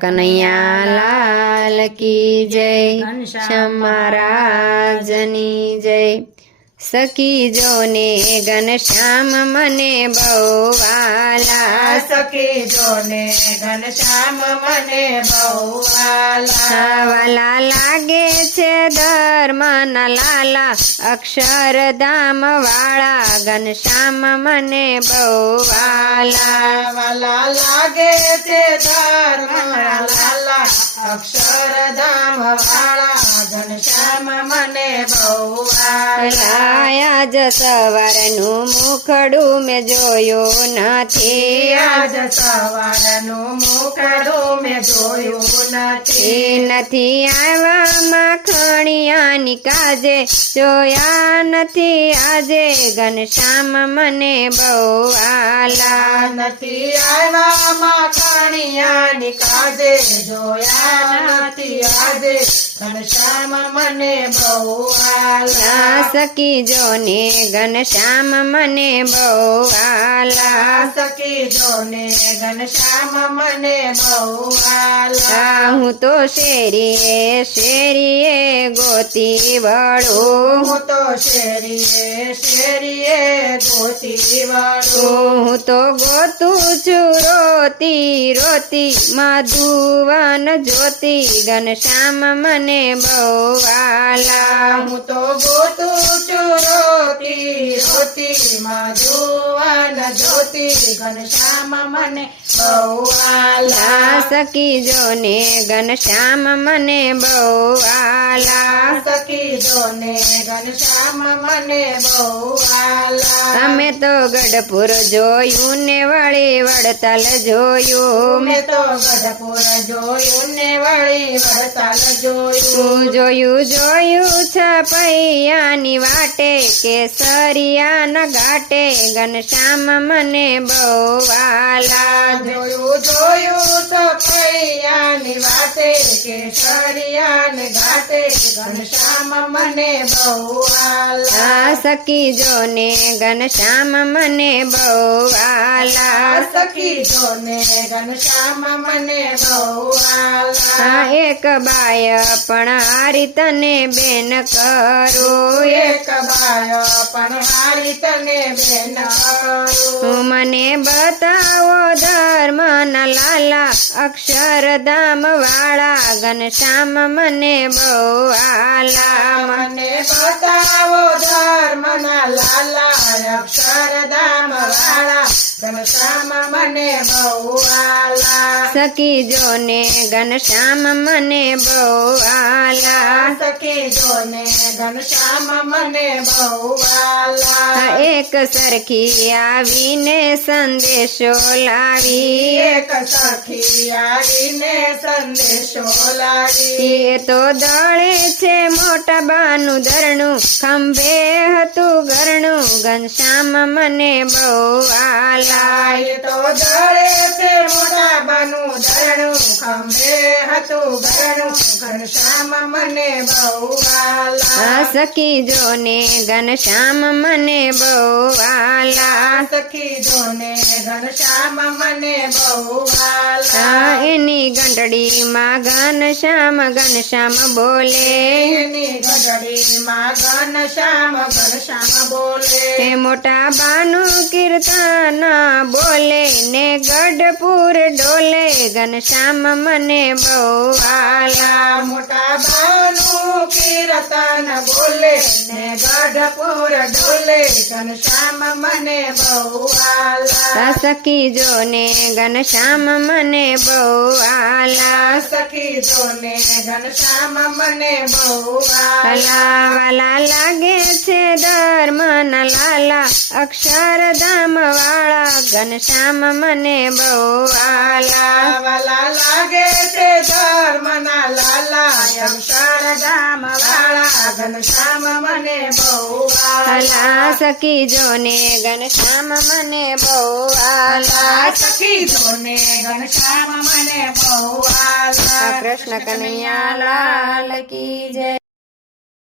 કનૈયા લાલ કી જય શ્યામ મહારાજની જય સખી જોને ઘનશ્યામ મને બહુવાલા સખી જોને ઘનશ્યામ મને બહુવાલા વાલા. વાલા લાગે છે ધર્મના લાલા અક્ષરધામ વાળા. ઘનશ્યામ મને બહુવાલા વાલા. લાગે છે ધર્મ લાલા અક્ષરધામ વાળા ઘનશ્યામ મને બહુ સવારનું મુખડું મેં જોયું નથી. આજ સવારનું મુખડું મેં જોયું નથી. નથી આવ્યા માખણિયાની કાજે જોયા નથી આજે ઘનશ્યામ મને બહુ આલા નથી આવ્યા માખણિયાની કાજે જોયા નથી આજે ઘનશ્યામ મને બહુ આલા. સકી જોને ઘનશ્યામ મને બહુ આલા. સકી જોને ઘનશ્યામ મને બહુ આલા. હું તો શેરીએ શેરીએ ગોતી વળું. હું તો શેરીએ શેરીએ ગોતી વાળું. હું તો ગોતું છું રોતી રોતી માધુવન જ્યોતિ. ઘનશ્યામ મને બહુ વાલા. હું તો ગોતું છું. રોતી મધુવન જ્યોતિ ઘનશ્યામ મને બહુ આલા આ સખી જોને ઘનશ્યામ મને બહુ વાલા સખી જોને ઘનશ્યામ મને બૌઆલા અમે તો ગઢપુર જોયું ને વળી વડતાલ જોયું મેં તો ગઢપુર જોયું ને વળી વડતાલ જોયું જોયું જોયું છ પૈયાની વાટે કેસરિયાના ઘાટે ઘનશ્યામ મને બહુ જોયું જોયું તો પૈયાની વાતે કે સળિયાને ઘાટે ઘનશ્યામ મને બહુ આલા. સખી જોને ઘનશ્યામ મને બહુ આલા. સખી જોને ઘનશ્યામ મને બહુ આલા. એક બાય પણ હારી તને બેન કરો. એક બાય પણ હારી તને બેન કરો. મને બતાવો ધર્મના લાલા અક્ષરધામ વાળા ઘનશ્યામ મને બહુ આલા મને બતાવો ધર્મના લાલા અક્ષરધામ વાળા ઘનશ્યામ મને બહુ આલા. સખી જોને ઘનશ્યામ મને બહુ આલા. સખી જોને ઘનશ્યામ મને બહુ આલા. એક સરખી આવીને સંદેશો લાવી. એક સખી આવીને સંદેશો લાવી. એ તો દળે છે મોટા બાનું ધરણું ખંભે હતું ઘરણું. ઘનશ્યામ મને બહુ આલા. એ તો દળે છે મોટા બાનું ધરણું ખંભે હતું ઘરણું ઘનશ્યામ મને બહુ વાલા સખી જો જોને ઘનશ્યામ મને બહુ વાલા સખી જોને ઘનશ્યામ મને બહુ વાલા એની ઘંટડીમાં ઘનશ્યામ ઘનશ્યામ બોલે. એની ઘંટડીમાં ઘનશ્યામ ઘનશ્યામ બોલે. મોટા બાનું કીર્તન બોલે ને ગઢપુર ડોલે ઘનશ્યામ મને બહુ આલા મોટા બાનું કીર્તન બોલે ને ગઢપુર ડોલે ઘનશ્યામ મને બહુ આલા. સખી જો ને ઘનશ્યામ મને બહુ આલા. સખી જોને ઘનશ્યામ મને બહુ આલા. વાલા લાગે છે ધર્મના લાલા અક્ષર ધામ વાળા ઘનશ્યામ મને બહુ આલા. વાલા લાગે છે ધર્મના લાલા અક્ષરધામ વાળા ઘનશ્યામ મને બહુ આલા. સખી જોને ઘનશ્યામ મને બહુ આલા. સખી જોને ઘનશ્યામ મને બહુ આલા. કૃષ્ણ કનૈયા લાલ કી જય.